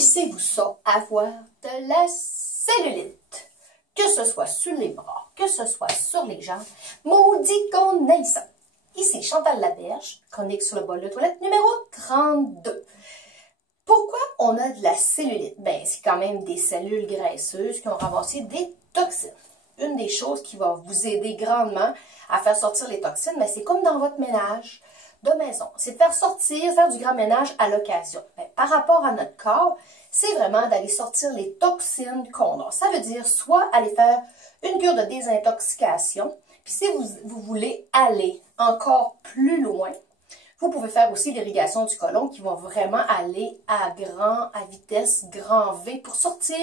Connaissez-vous ça, avoir de la cellulite? Que ce soit sur les bras, que ce soit sur les jambes, maudit qu'on aime ça. Ici, Chantal Laberge, chronique sur le bol de toilette numéro 32. Pourquoi on a de la cellulite? Ben, c'est quand même des cellules graisseuses qui ont ramassé des toxines. Une des choses qui va vous aider grandement à faire sortir les toxines, mais c'est comme dans votre ménage de maison. C'est de faire sortir, faire du grand ménage à l'occasion. Par rapport à notre corps, c'est vraiment d'aller sortir les toxines qu'on a. Ça veut dire soit aller faire une cure de désintoxication, puis si vous voulez aller encore plus loin, vous pouvez faire aussi l'irrigation du côlon qui va vraiment aller à vitesse grand V pour sortir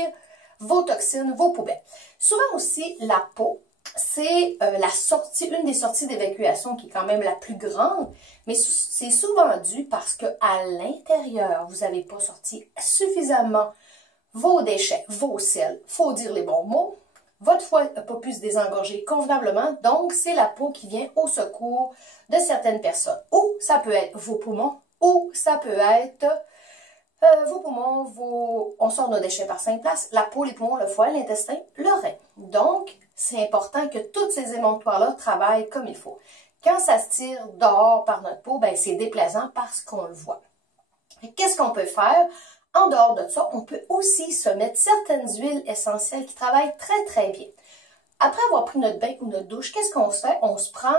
vos toxines, vos poubelles. Souvent aussi, la peau, c'est une des sorties d'évacuation qui est quand même la plus grande, mais c'est souvent dû parce qu'à l'intérieur, vous n'avez pas sorti suffisamment vos déchets, vos selles. Il faut dire les bons mots. Votre foie n'a pas pu se désengorger convenablement, donc c'est la peau qui vient au secours de certaines personnes. Ou ça peut être vos poumons, ou ça peut être vos poumons, on sort nos déchets par 5 places, la peau, les poumons, le foie, l'intestin, le rein. Donc, c'est important que tous ces émonctoires-là travaillent comme il faut. Quand ça se tire dehors par notre peau, ben c'est déplaisant parce qu'on le voit. Qu'est-ce qu'on peut faire? En dehors de ça, on peut aussi se mettre certaines huiles essentielles qui travaillent très, très bien. Après avoir pris notre bain ou notre douche, qu'est-ce qu'on se fait? On se prend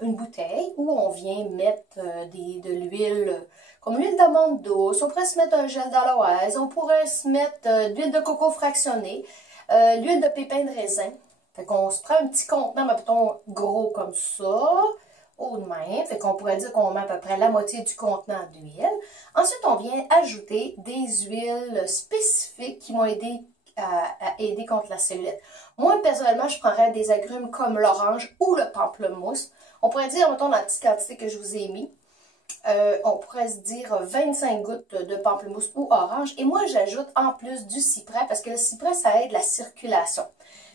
une bouteille où on vient mettre de l'huile, comme l'huile d'amande douce, on pourrait se mettre un gel d'aloès, on pourrait se mettre de l'huile de coco fractionnée, l'huile de pépins de raisin. Fait qu'on se prend un petit contenant, mettons, gros comme ça, haut de main. Fait qu'on pourrait dire qu'on met à peu près la moitié du contenant d'huile. Ensuite, on vient ajouter des huiles spécifiques qui vont aider à aider contre la cellulite. Moi, personnellement, je prendrais des agrumes comme l'orange ou le pamplemousse. On pourrait dire, mettons, dans la petite quantité que je vous ai mis, on pourrait se dire 25 gouttes de pamplemousse ou orange. Et moi, j'ajoute en plus du cyprès parce que le cyprès, ça aide la circulation.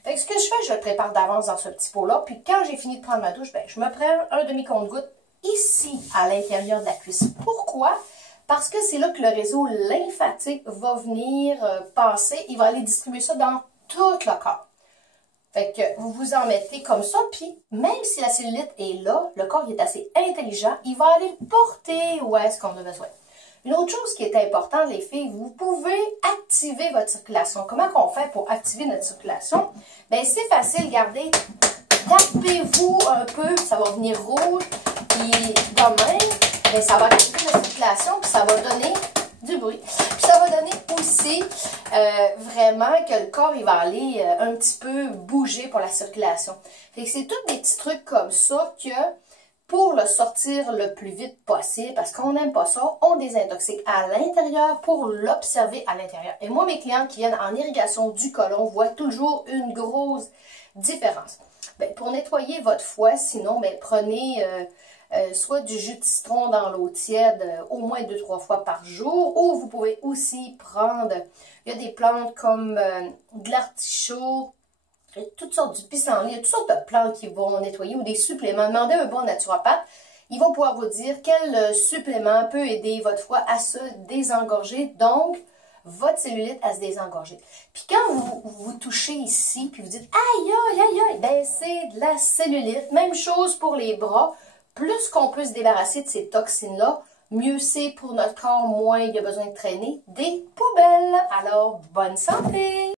Fait que ce que je fais, je le prépare d'avance dans ce petit pot-là. Puis quand j'ai fini de prendre ma douche, ben, je me prends un demi-compte-goutte ici, à l'intérieur de la cuisse. Pourquoi? Parce que c'est là que le réseau lymphatique va venir passer. Il va aller distribuer ça dans tout le corps. Fait que vous vous en mettez comme ça. Puis même si la cellulite est là, le corps est assez intelligent. Il va aller le porter où est-ce qu'on a besoin. Une autre chose qui est importante, les filles, vous pouvez activer votre circulation. Comment on fait pour activer notre circulation? Bien, c'est facile, regardez. Tapez-vous un peu, ça va venir rouge. Puis de même, bien, ça va activer la circulation, puis ça va donner du bruit. Puis ça va donner aussi vraiment que le corps, il va aller un petit peu bouger pour la circulation. Fait que c'est tous des petits trucs comme ça que pour le sortir le plus vite possible, parce qu'on n'aime pas ça, on désintoxique à l'intérieur pour l'observer à l'intérieur. Et moi, mes clientes qui viennent en irrigation du côlon voient toujours une grosse différence. Bien, pour nettoyer votre foie, sinon, bien, prenez soit du jus de citron dans l'eau tiède au moins 2-3 fois par jour, ou vous pouvez aussi prendre, il y a des plantes comme de l'artichaut, toutes sortes du pissenlit, il y a toutes sortes de plantes qui vont nettoyer ou des suppléments. Demandez à un bon naturopathe, ils vont pouvoir vous dire quel supplément peut aider votre foie à se désengorger, donc votre cellulite à se désengorger. Puis quand vous touchez ici, puis vous dites « aïe, aïe, aïe, aïe », ben c'est de la cellulite. Même chose pour les bras. Plus qu'on peut se débarrasser de ces toxines-là, mieux c'est pour notre corps, moins il y a besoin de traîner des poubelles. Alors, bonne santé!